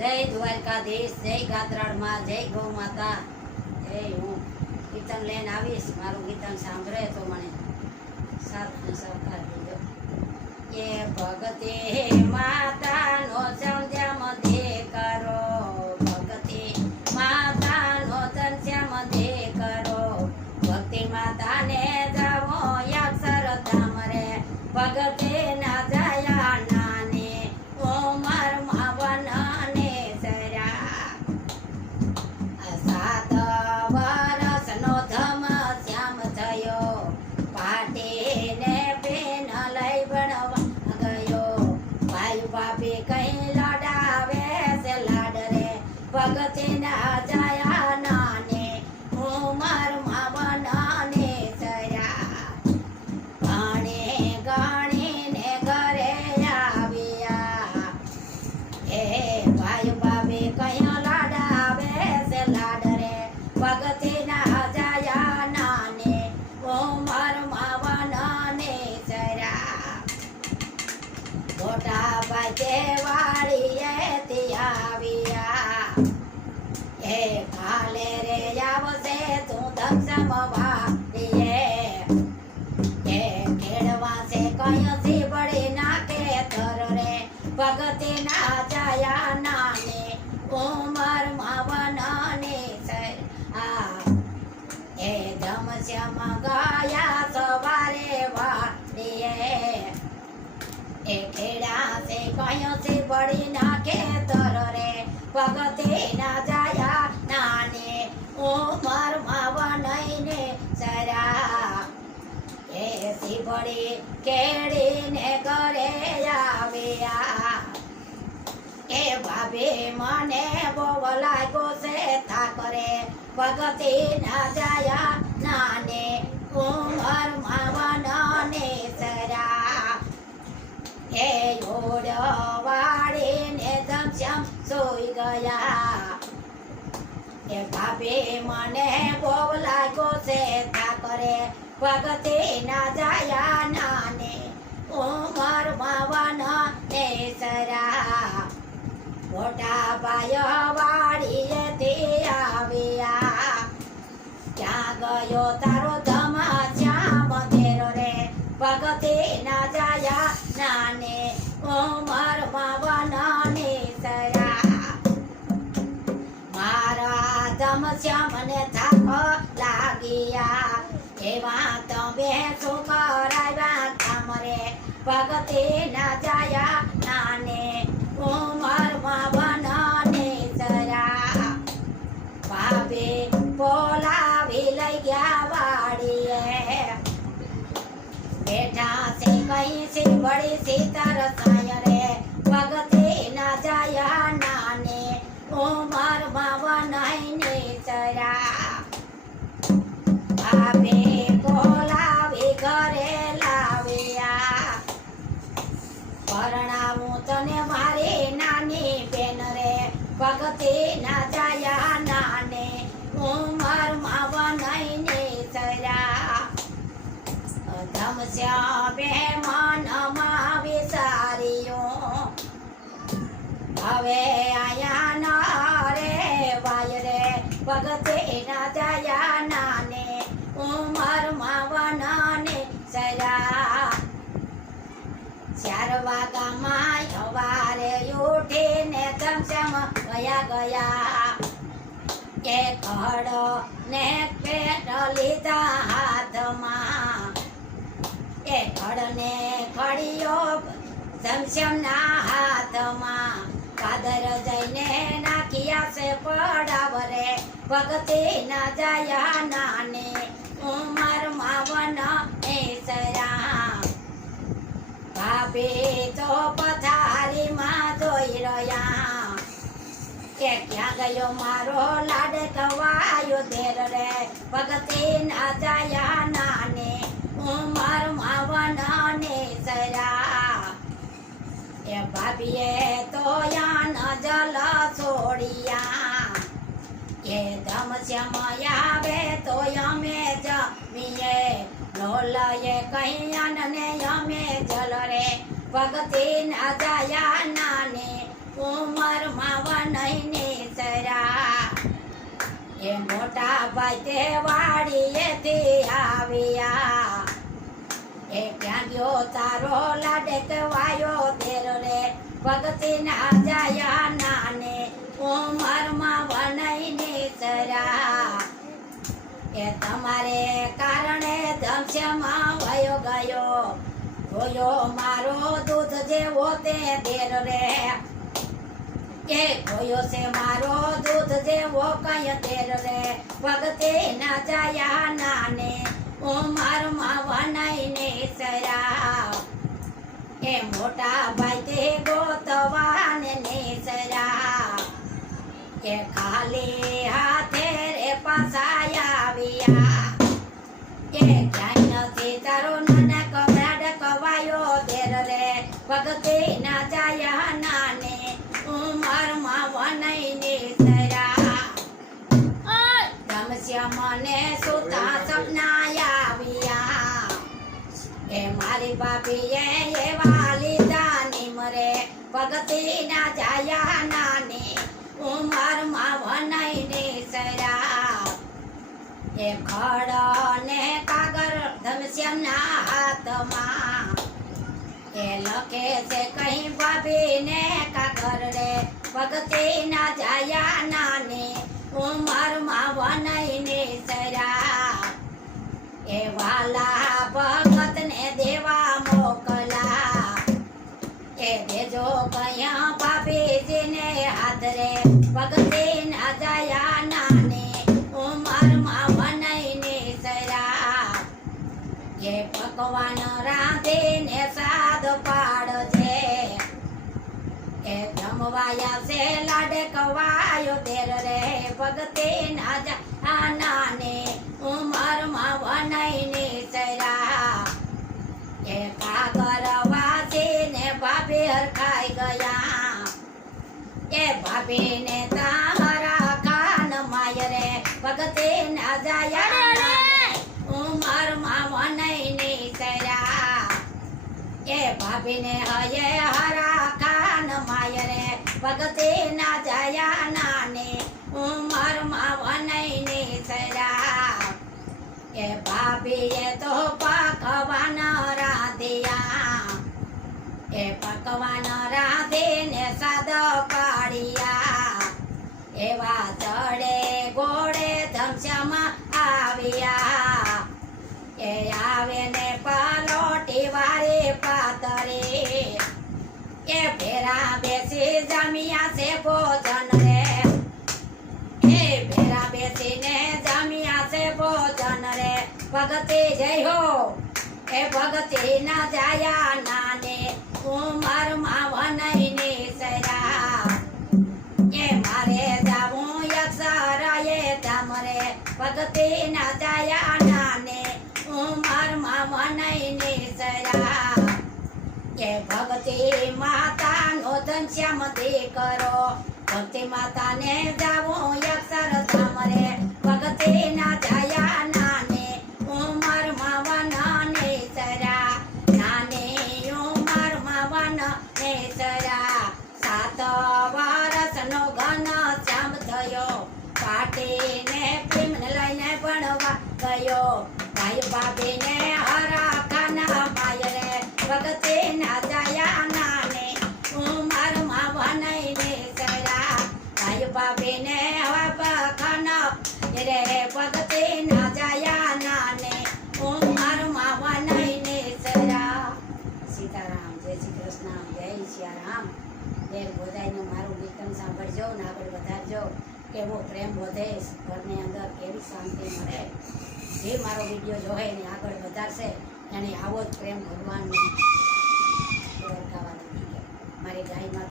જય દ્વારકાધીશ, જય ગાત્રાળમાં, જય ગૌ માતા. જય હું કીર્તન લઈને આવીશ. મારું કીર્તન સાંભળે તો મને સાથ ને સહકાર દેજો. એ ભગતે માતાનો સંધ્યા મધ્ય કરો, ભગતે માતાનો સંધ્યા મધ્ય કરો. ભક્તિ માતાને જાવો અક્ષર ધામ રે, ભગતે ના જયા નાને ઓમર માવન ને સર્યા. સાત વરસનો ધમ શ્યામ થયો, પાટીને પેન લઈ ભણવા ગયો. ભાઈ બાપે કઈ લડાવે છે લાડ રે, ભગતે ના જયા નાને ઉમર માવન ને સર્યા. ગણે ગણીને ઘરે આવ્યા, એ ભાઈ બાપે કઈ લડાવે છે લાડ રે, ભગતે ના જયા નાને ઉમર માવન ને સર્યા. મોટા ભાઈ તે વાડીએથી આવ્યા, એ કાલે રે આવશે તું દક્ષમ વાડીએ. એ ખેડવા છે કયથી બળી નાખે ધર રે, ભગતે ના જયા નાને ઉમર માવન ને સર્યા. એ ધમશ્યામ ગયા સવારે વાડીએ, એ ખેડા છે કયથી બળી નાખે ધર રે, ભગતે ના જયા નાને ઉમર માવન ને સર્યા. એ સીબડી કેળીને ઘરે આવ્યા, એ ભાભે મને બહુ લાગ્યો છે થાક રે, ભગતે ના જયા નાને ઉમર માવન ને સર્યા. એ ઓડ વાળીને ધમશ્યામ સોઈ ગયા, એ ભાભે મને બહુ લાગ્યો છે થાક રે, ભગતે ના જયા નાને ઉમર માવન ને સર્યા. મોટા ભાઈ વાડીએથી આવ્યા, ક્યાં ગયો તારો ધમશ્યામ ધેર રે, ભગતે ના જયા નાને ઉમર માવન ને સર્યા. મારા ધમશ્યામને થાક લાગ્યા, એવા તમે શું કરાવ્યા કામ રે, ભગતે ના જયા નાને ઉમર માવન ને સર્યા. ભાભે બોલાવી લઈ ગયા વાડીએ, બેઠા છે કઈ સીબડી સીતર સાય રે, ભગતે ના જયા નાને ઉમર માવન ને સર્યા. ભાભે બોલાવી ઘરે લાવ્યા, પરણાવું તને મારી નાની બેન રે, ભગતે ના જયા નાને ઉમર માવન ને સર્યા. ધમશ્યામે મનમાં વિચાર્યું, હવે આયા ના રે વાય રે, ભગતે ના જયા નાને ઉમર માવન ને સર્યા. 4 વાગામાં સવારે ઉઠીને ધમશ્યામ ગયા, એ ખડ ને પેટ લીધા હાથમાં, એ ખડ ને ખડીયો ધમશ્યામના હાથમાં. કાદર જઈને નાખ્યા છે પડાવ રે, ભગતે ના જયા નાને ઉમર માવન ને સર્યા. ભાભે તો પથારીમાં જોઈ રહ્યા, કે ક્યાં ગયો મારો લાડ કવાયો ધેર રે, ભગતે ના જયા નાને ઉમર માવન ને સર્યા. એ ભાભીએ તો યાન જલ છોડિયા, એ ધમશ્યામ આવે તો અમે જમીએ, નો લઈએ કૈયાન ને અમે જલ રે, ભગતે ના જયા નાને ઉમર માવન મોટા ભાઈ તે વાડીએથી આવ્યા એ ક્યાં ગયો તારો લાડક વાયો તેર રે ભગતી ના જાયા નાને ઉંમરમાં વનઈને સરા એ તમારે કારણે ધમસ્યામાં વયો ગયો જોયો મારો દૂધ જેવો તે દેર રે એ જોયો છે મારો દૂધ જેવો કઈ દેર રે ભગતી ના જાયા નાને ઉંમરમાં વનઈને સરા એ મોટા ભાઈ તે ગોતવાને નિસરા એ ખાલી હાથે રે પાછા આવ્યા એ ક્યાંય નથી તારો નાનક લાડક વાયો દેર રે ભગતી ના જાયા નાને ઉંમરમાં વનઈને સરા ધમસ્યા મને સુતા સપના આવ્યા એ મારી ભાભીએ એવા લીધા નિમરે ભગતી ના જાયા નાની ઉંમરમાં વનઈને સરા એ ખડ ને કાગળ ધમસ્યાના હાથમાં એ લખે છે કઈ ભાભીને કાગળ રે ભગતી ના જાયા નાની ઉંમરમાં વનઈને સરા એ વાલા ભગત ને દેવા મોકલા એ દેજો કયા ભાભીજીને હાથરે ભગતી ના જાયા નાને ઉંમરમાં વનઈને સરા એ પકવાન રાંધીને સાદ પાડજે એ જમવાયા છે લાડક વાયો તેર રે ભગતી ના જાયા નાને ઉંમરમાં વનઈને સરા એ કાગર વાસીને ભાભી હરખાઈ ગયા એ ભાભીને તારા કાન માય રે ભગતી ના જાયા ઉંમરમાં વનઈને સરા એ ભાભીને હયે હરા કાન માય રે ભગતી ના જાયા નાને ઉંમરમાં વનઈને સરા એ ભાભીએ તો પકવાન રાંધ્યા એ પકવાન રાંધીને સાદ પાડ્યા એવા ચડે ગોળે ધમસ્યામાં આવ્યા એ આવે ને પલોટી વારે પાતરે એ ભેરા બેસી જમ્યા છે ભોજન રે એ ભેરા બેસીને જમ્યા છે ભોજન રે ભગતી જય હો એ ભગતી ના જાયા નાને ઉંમરમાં વનઈને સરા એ મારે જાવું યક્ષરાએ ધામરે ભગતી ના જાયા નાને ઉંમરમાં વનઈને સરા એ ભગતી માતાનો ધનશ્યામ દીકરો ભક્તિ માતાને જાવું યક્ષર ધામરે ભગતી ના જાયા નાને ઉંમરમાં વનને સરા નાની ઉંમરમાં વનને સરા 7 વર્ષનો ઘન શ્યામ થયો પાટીને પ્રેમને લઈને ભણવા ગયો ભાઈ ભાભીને હરા ખાના માય રે ભગતી ના જાયા નાને ઉંમરમાં વનઈને સરા ભાઈ ભાભીને હવા ખાના રે ભગતી ના જાયા નાને ઉંમરમાં વનઈને સરા સીતારામ જય શ્રી કૃષ્ણ જય સિયારામ દેર બોધાઈને મારું કીર્તન સાંભળજો ને આગળ વધારજો કેવો પ્રેમ વધે ઘરની અંદર કેવી શાંતિ મળે જે મારો વિડીયો જોહે ને આગળ વધારશે એને આવો જ પ્રેમ ભગવાનને મારી ગાયમાં